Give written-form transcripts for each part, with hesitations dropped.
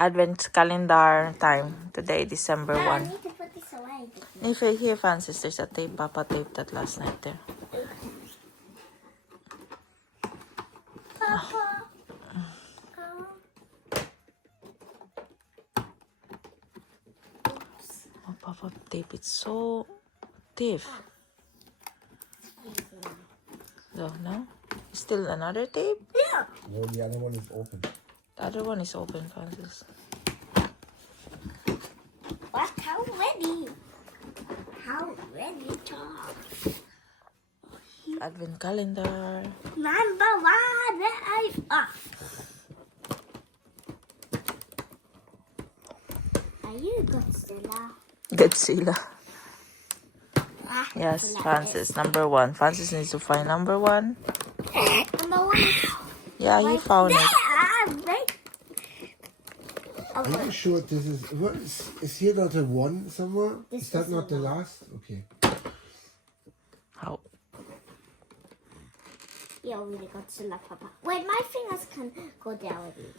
Advent calendar time. Today, December I 1. need to put this away. If I hear Francis, there's a tape. Papa taped that last night there. Papa. Oh, Papa tape. It's so stiff. So, no? Still another tape? Yeah. No, the other one is open. The other one is open, Francis. What? How ready? How ready talk? Advent calendar. Number 1. Where are you? Are you Godzilla? Godzilla. Ah, Yes, like Francis, number 1. Francis needs to find number 1. this. Number 1. Yeah, he found it. Right. Are you sure this is... What is here not a 1 somewhere? This Is that is not a the one. last? Okay. How? You're really Godzilla, Papa. Wait, my fingers can go down with you.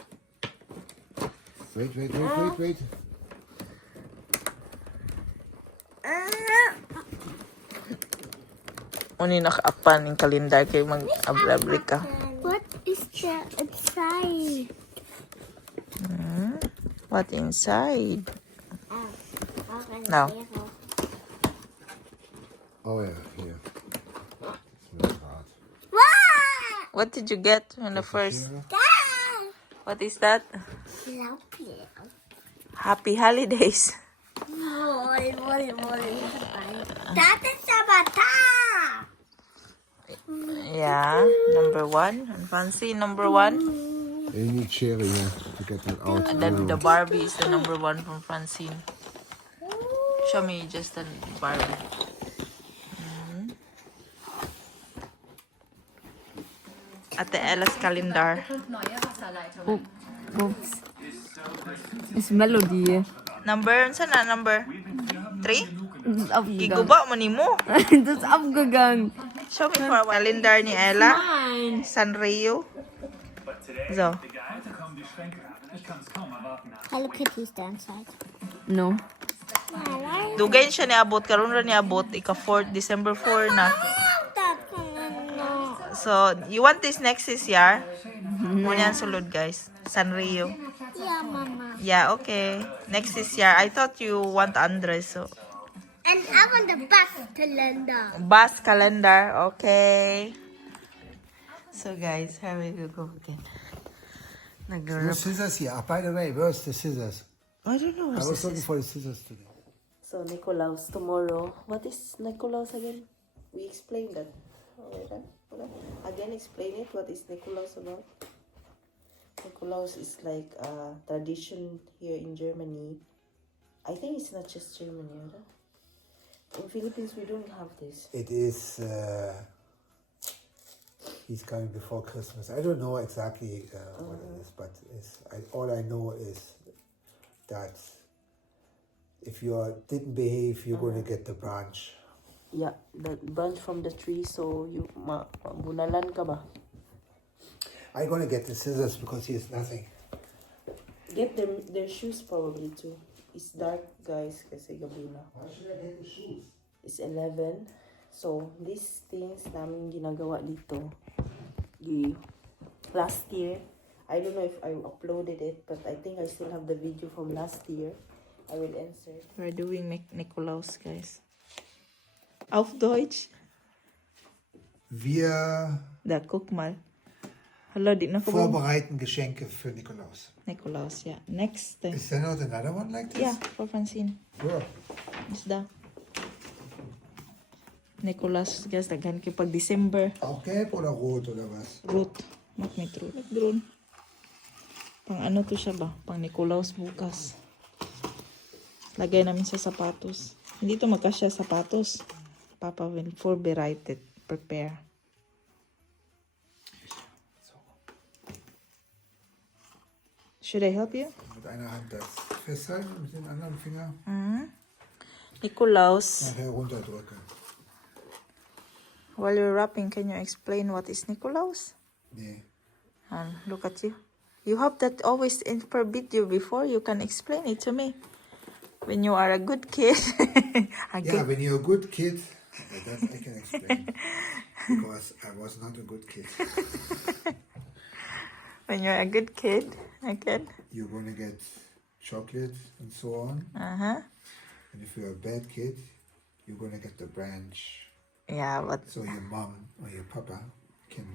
Wait. Uni naka-apan yung kalendar kay mag-ablabli ka. What is the inside? What inside? Okay. No. Oh yeah, here. Smells hard. Wow! What did you get in the first? Dad! What is that? Lovely. Happy holidays. That is a bata! Yeah, number 1. And Fancy, number 1. You need cherry here to get that out. And then the Barbie is the number 1 from Francine. Show me just the Barbie. Ate Ella's calendar. Ups. Ist Melodie. Number, saan na? Number 3? Das ist abgegangen. Giguba mo ni mo. Das ist abgegangen. Show me for calendar ni Ella. Sanrio. So. Hello Kitty is there inside. No. Dugayin siya niabot. Karoon ra niabot. Ika-4, December 4 na. So, you want this next year? Muna yan sulod, guys. Sanrio. Yeah, Mama. Yeah, okay. Next year. I thought you want Andres, so. And I want the bus calendar. Bus calendar, okay. So, guys, here we go again. No scissors here. By the way, where's the scissors? I don't know. I was looking for the scissors today. So, Nikolaus tomorrow. What is Nikolaus again? We explained that. Again, explain it. What is Nikolaus about? Nikolaus is like a tradition here in Germany. I think it's not just Germany, right? In Philippines, we don't have this. It is... he's coming before Christmas. I don't know exactly what it is, but all I know is that if you didn't behave, you're going to get the branch. Yeah, the branch from the tree, so you bunalan ka ba? I'm going to get the scissors because he has nothing. Get them their shoes probably too. It's dark, guys, kasi gabi na. Why should I get the shoes? It's 11. So, these things namin ginagawa dito. Last year, I don't know if I uploaded it, but I think I still have the video from last year. I will insert. We're doing Nikolaus, guys. Auf Deutsch? Wir Da, guck mal. Hallo, di na ko ba? vorbereiten Geschenke für Nikolaus. Nikolaus, yeah. Next. Is there not another one like this? Yeah, for Francine. Sure. Is da. Nikolaus, guys, daghan kayo pag December. Auch gelb oder rot oder was? Root. Mat may drone. Pang ano to siya ba? Pang Nikolaus bukas. Lagay namin sa sapatos. Hindi to magkasya sapatos. Papa will vorbereitet. Prepare. Should I help you? Mit einer Hand das festhalten, mit dem anderen Finger Nikolaus. nachher runterdrücken. While you're wrapping, can you explain what is Nikolaus? Nee. Look at you. You have that always in forbid you before. You can explain it to me. When you are a good kid. Yeah, when you're a good kid, that I can explain. Because I was not a good kid. When you're a good kid, okay. You're going to get chocolate and so on. Uh-huh. And if you're a bad kid, you're going to get the branch. Yeah, but So your mom or your papa can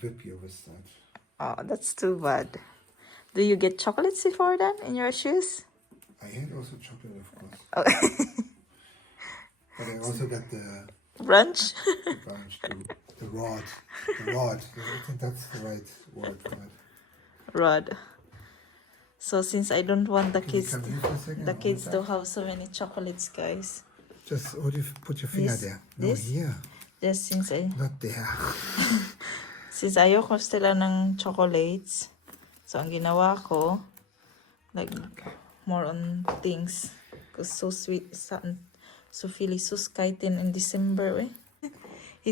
whip you with that. oh, that's too bad. Do you get chocolates before then in your shoes? I had also chocolate, of course. Oh. But I also got the Brunch? branch too. The rod. The rod. I think that's the right word for it. Rod. So since I don't want the Can you kids, come here for a second? the All kids the to time? have so many chocolates, guys. Just put your finger This- there. No, this? here. Just Not there. since ayoko sila ng chocolates, so ang ginawa ko, like, more on things. Cause so sweet, so Philly so skiting in December, eh? He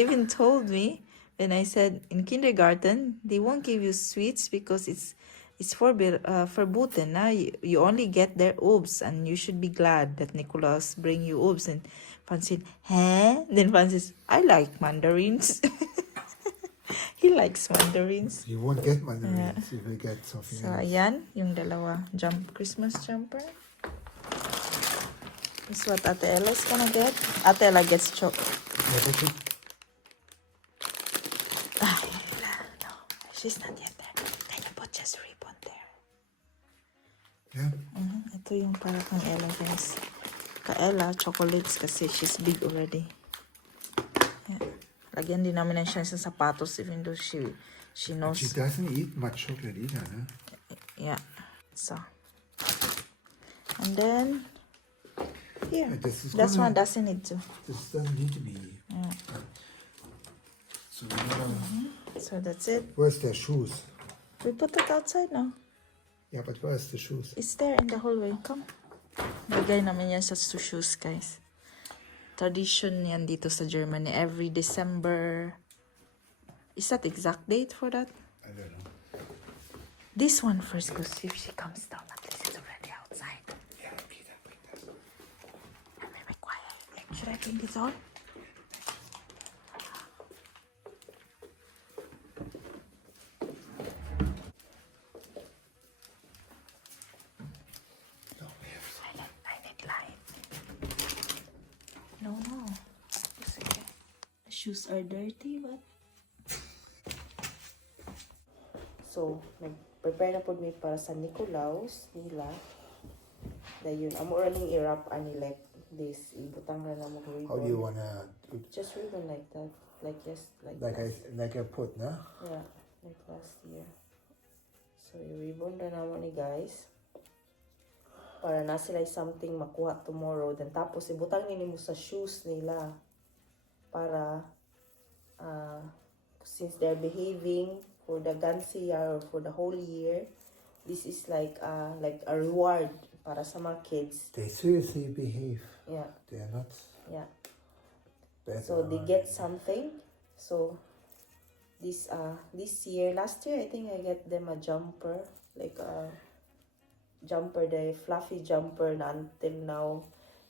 even told me when I said in kindergarten they won't give you sweets because it's forbidden. You only get their obs, and you should be glad that Nikolaus bring you obs. And Francis, huh? Then Francis, I like mandarins. He likes mandarins. You won't get mandarins. You will get something So else. ayan, yung dalawa Christmas jumper. This is what Ate Ella is gonna get. Ate Ella gets Yeah, but you- No, she's not yet there. Can you put just ribbon there? yeah. Ito yung para kang Ella, guys. Ka Ella, chocolates kasi she's big already. Yeah. Lagyan din namin siya sa sapatos even though she She knows. doesn't eat much chocolate either, no? Yeah. So. And then, here. Yeah, this is This gonna- one doesn't need to. This doesn't need to be. So, So that's it. where's their shoes? We put it outside now. Yeah, but where's the shoes? It's there in the hallway. Come. Lagay namin yan sa shoes, guys. Tradition yan dito sa Germany. Every December. Is that exact date for that? I don't know. This one first, because if she comes down, at least it's already outside. Yeah, okay, then bring that. And be quiet. Should I bring this on? No, we have some. I need light. No. It's okay. The shoes are dirty, but... So, nag-prepare na po mi para sa Nikolaus nila. Dayon, amo running i-wrap ani like this. Ibutang na mo ribbon. How do you wanna do? Just ribbon like that. Like yes, like Like I put, no? yeah, like last year. So, i-ribbon na naman ni guys. Para na sila something makuha tomorrow. Then tapos, ibutang nini mo sa shoes nila. Para, since they're behaving for the ganze year or for the whole year, this is like a reward para sa mga kids. They seriously behave. Yeah, They are not yeah. bad. So they get something. So this year, last year I think I get them a jumper, like a jumper, the fluffy jumper na until now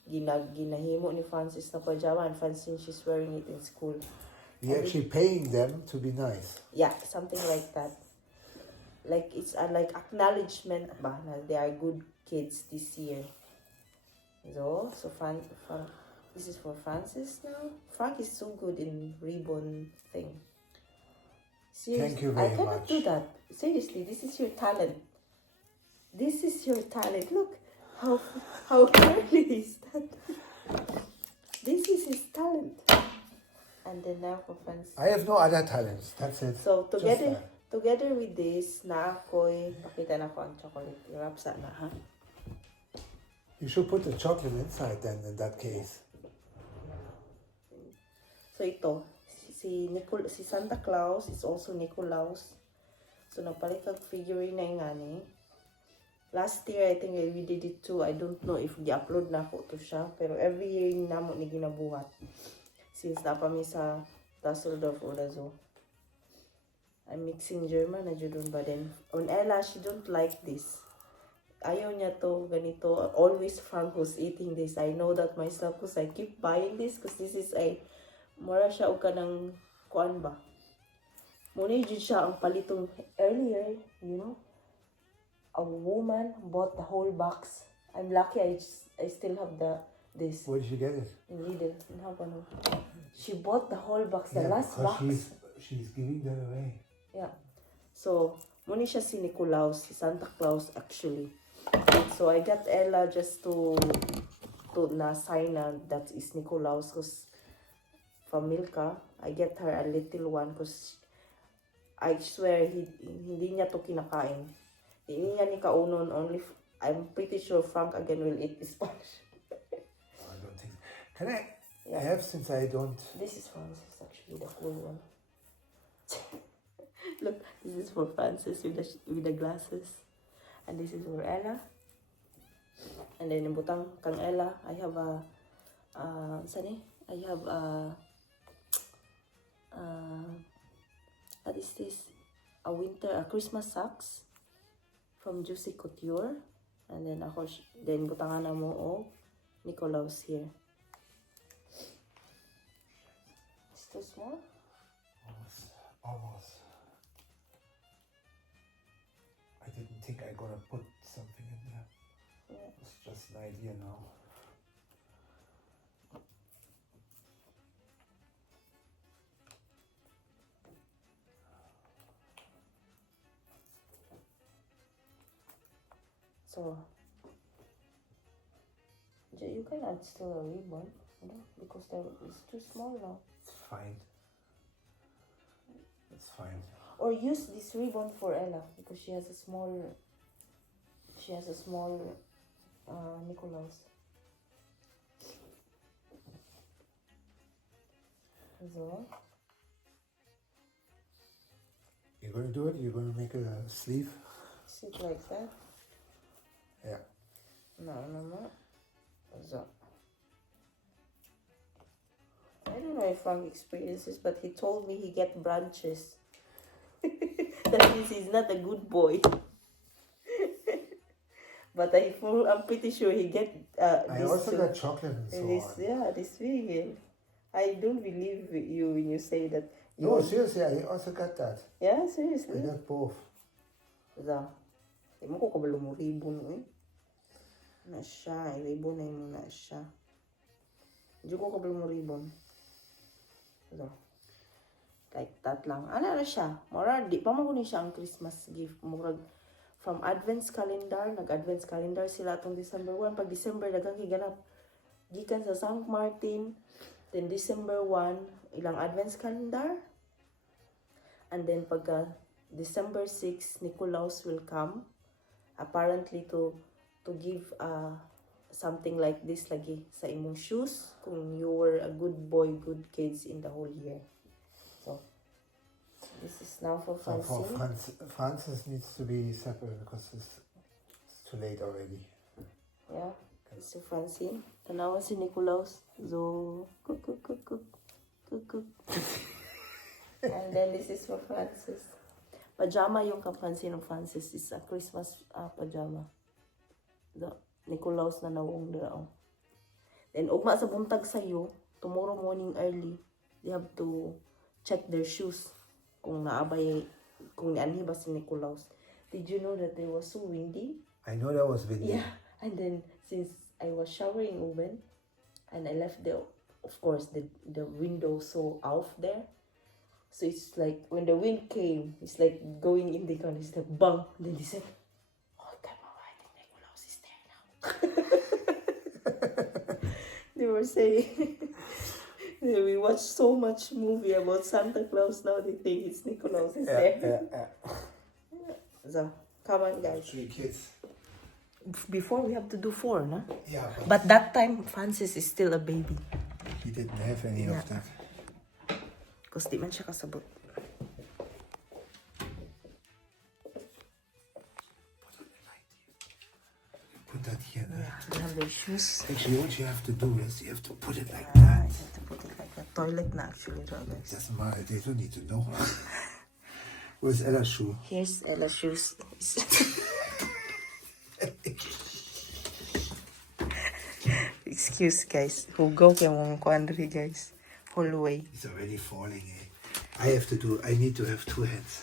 ginahimo ni Francis na pajama, and Francis she's wearing it in school. You're actually paying them to be nice. Yeah, something like that. Like it's a like acknowledgement ba na they are good kids this year. So this is for Francis now. Frank is so good in ribbon thing. Thank you I very cannot much. do that. Seriously, this is your talent. This is your talent. Look how curly is that. This is his talent. And then now for Francis. I have no other talents. That's it. So Just together that. together with this, na ako'y pakita na ko ang chocolate. I-wrap sa na, ha? You should put the chocolate inside then in that case. So ito, si Santa Claus is also Nikolaus. So nagpalit ang figurine na yung ani. Last year, I think we did it too. I don't know if gi-upload na ako to siya. Pero every year namo ni ginabuhat. Since napami sa Dusseldorf o Lazo. I'm mixing German na jud ba then. On Ella, she don't like this. Ayaw niya to, ganito. Always Frank who's eating this. I know that myself because I keep buying this because this is a mura siya o ka ng kuan ba. Muna yun siya ang palitong earlier, you know. A woman bought the whole box. I'm lucky I still have this. Where did you get it? In Lidl. In Havana. She bought the whole box, the last because box. she's giving that away. Yeah. So, muna siya si Nikolaus, si Santa Claus actually. So I got Ella just to na sign na that is Nikolaus because from Milka, I get her a little one because I swear hindi niya to kinakain. Hindi niya ni kaunon only. I'm pretty sure Frank again will eat this bunch. I don't think. Can I have, since I don't. This is Francis actually, the cool one. Look, this is for Francis with the glasses. And this is for Ella. And then in butang kang Ella, I have a what is this? A Christmas socks from Juicy Couture. And then ako, then butangan na mo o Nikolaus here. It's too small? Almost. I didn't think I'm gonna put something in there. Yeah. It's just an idea now. So, you can add still a ribbon, you know, because it's too small now. It's fine. It's fine. Or use this ribbon for Ella because she has a small Nikolaus. So, You're gonna do it? You're gonna make a sleeve? sit like that. Yeah. No. So, I don't know if Frank experiences, but he told me he get branches. That means he's not a good boy. But I'm pretty sure he get I also got chocolate and so on. Yeah, this vegan. I don't believe you when you say that. No, seriously, I also got that. Yeah, seriously. I got both. So, di mo ko kabalo mo ribbon eh. Na siya, ribbon na mo na siya. Di ko kabalo mo ribbon. So, like that lang. Ano na siya? Mura, di pa mo siya ang Christmas gift. Murag, from Advents calendar, nag-Advents calendar sila atong December 1. Pag December, dagang higanap. Gikan sa St. Martin. Then December 1, ilang Advents calendar. And then pagka December 6, Nikolaus will come. Apparently to give something like this lagi sa imong shoes kung you were a good boy, good kids in the whole year. So, this is now for So Francine. for Francis needs to be separate because it's too late already. Yeah, this is Francine. Tanawa si Nikolaus. So, cook. And then this is for Francis. Pajama yung kapansin ng Francis is a Christmas pajama. The Nikolaus na nawong daw. Then, ugma sa buntag sa'yo, tomorrow morning early, they have to check their shoes kung naabay, kung nianhi ba si Nikolaus. Did you know that it was so windy? I know that was windy. Yeah, and then since I was showering oven, and I left of course, the window so off there. So it's like, when the wind came, it's like going in the car, it's like, bang! And then they said, oh, God, I think Nikolaus is there now. They were saying, we watched so much movie about Santa Claus, now they think it's Nikolaus is there. Yeah. So, come on, guys. 3 kids. Before, we have to do 4, no? Yeah, But that time, Francis is still a baby. he didn't have any of that. Because di man siya kasabot. Put that here. They have their shoes. Actually, what you have to do is you have to put it like You that. have to put it like a toilet na actually, guys. Doesn't matter. They don't need to know. Wo ist Ellas Schuh? Here's Ella's shoes. Excuse guys. Hugaw kaya mong kuandri guys. Whole way. It's already falling, eh? I need to have 2 hands.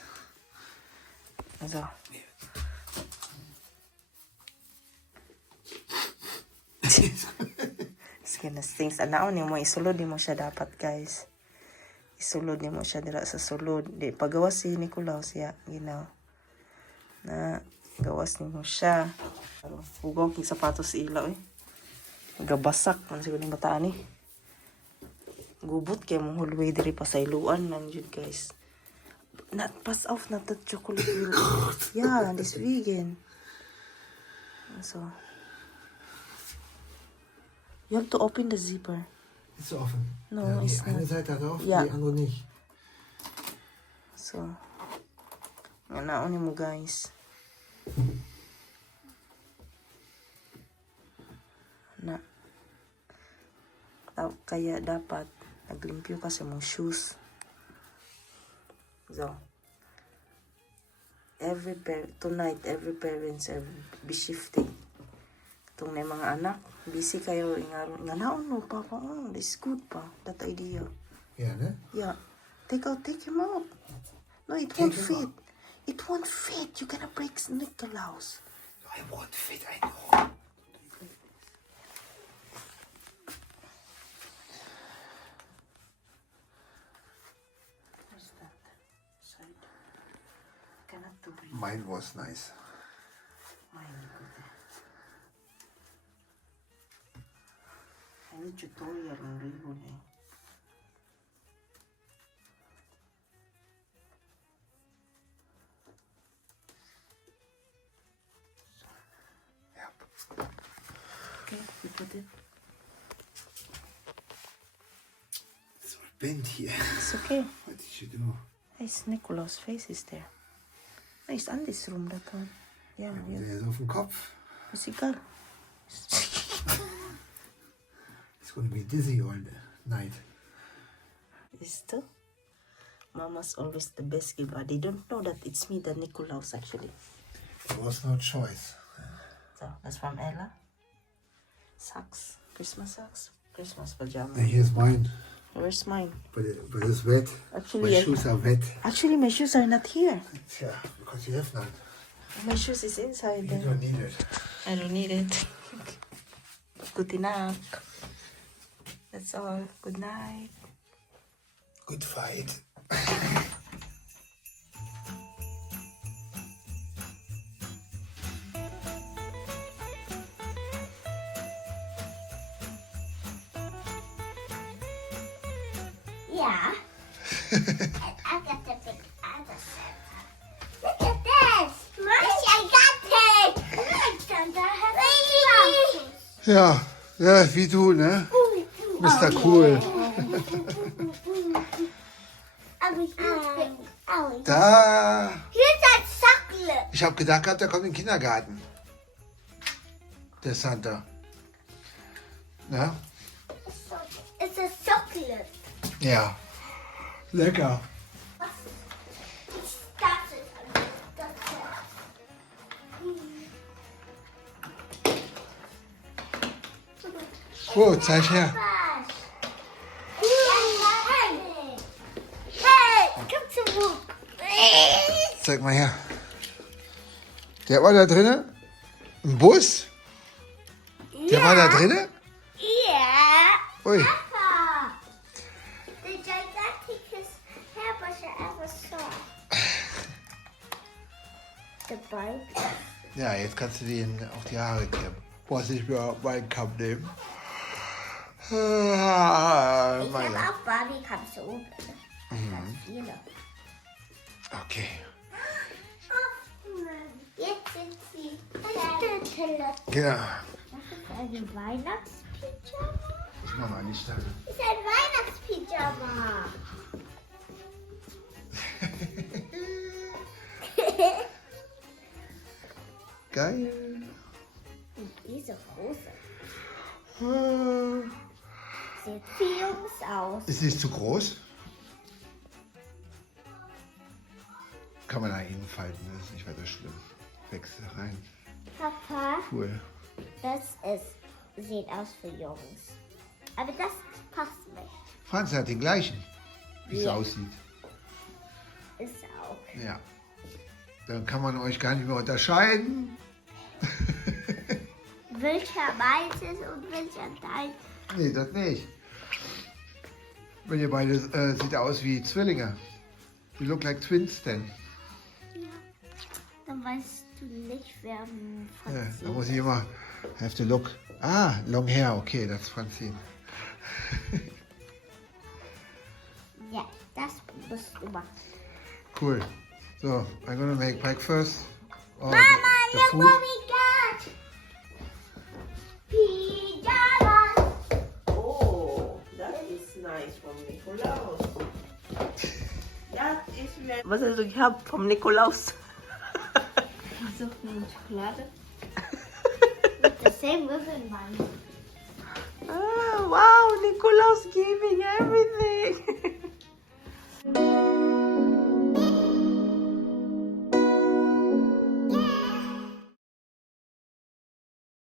So. Sige na things. Anaon ni mo, isulod ni mo siya dapat guys. Isulod ni mo siya dira sa sulod. Di, pagawas si Nikolaus siya. Ginaw. Na, gawas ni mo siya. Hugaw kong sapatos sa ilaw eh. Gabasak. Ano siguro ni bataan eh. Gubot kaya mong hallway diri pa sa iluan man yun guys. Not pass off not the chocolate. Yeah, this vegan. So you have to open the zipper. It's offen. No, ja, die it's eine not. Seite hat auf, Ja. die andere nicht. So naon mo guys. Na kaya dapat naglimpyo ka sa mong shoes. So tonight every parents be shifting. Itong na mga anak, busy kayo nga naon no papa, oh, this is good pa, that idea. Ja, ne? Yeah, take him out. No, it Take won't him fit. It won't fit. You're gonna break Nikolaus. I won't fit, I know. Where's that side? Cannot do it. Mine was nice. Mine good. I need tutorial on ribbon eh. Yep. Okay, you put it. It's all bent here. It's okay. What did you do? Nice, Nikolaus' face is there. Nice, an this room that one. Yeah, yeah. Der ist auf dem Kopf. Is egal. It's going to be dizzy all night. Is too. Mama's always the best giver. They don't know that it's me, the Nikolaus, actually. There was no choice. So, that's from Ella. Socks. Christmas socks. Christmas pajamas. And here's mine. Where's mine? But it's wet. Actually, My shoes are wet. Actually, my shoes are not here. Yeah, because you have none. My shoes is inside You there. don't need it. I don't need it. Good enough. That's all. Good night. Good fight. Yeah. I got the big other Santa. Look at this. Mommy, I got it. Look, Santa has glasses. Ja, ja, wie du, ne? Mr. Cool. Da. Here's that chocolate. Ich habe gedacht gehabt, der kommt in den Kindergarten. Der Santa. Na? It's a chocolate. Ja. Lecker. That's it. Oh, zeig her. Hey, come zurück. Zeig mal her. Der war da drinnen? Ein Bus? Der war da drinnen? Yeah. Ui. Papa. The giganticest hairbrush I ever saw. The bike. Ja, jetzt kannst du den auf die Haare kämmen. Muss ich mir meinen Kamm nehmen. Ah, Ich meine. habe auch Barbie-Cups oben. Ganz viele. Okay. Jetzt sind sie kleine. Genau. Das ist ein Weihnachtspyjama. Ich mach mal nicht an. Das ist ein Weihnachtspyjama. Geil. Und diese Hose Ah. sieht wie Jungs aus. Ist nicht zu groß? kann man eigentlich falten, das ist nicht weiter schlimm. Wächst rein. Papa, Cool. sieht aus für Jungs. Aber das passt nicht. Franz hat den gleichen, wie es Ja. aussieht. Ist auch. Ja. Dann kann man euch gar nicht mehr unterscheiden. Welcher weiß es und welcher dein? Nee, das nicht. Wenn ihr beide sieht aus wie Zwillinge. You look like twins then. Dann weißt du nicht, wer Ja, Franz da muss ich immer have to look. Ah, long hair, okay, das ist Franzin. Ja, das musst du machen. Cool. So, I'm gonna make breakfast. Oh, Mama, the look food. what we got! Pyjamas! Oh, that is nice from Nikolaus. That is very... Was hast du gehabt vom Nikolaus? So viel Schokolade. With the same ribbon, man. Ah, wow, Nikolaus giving everything.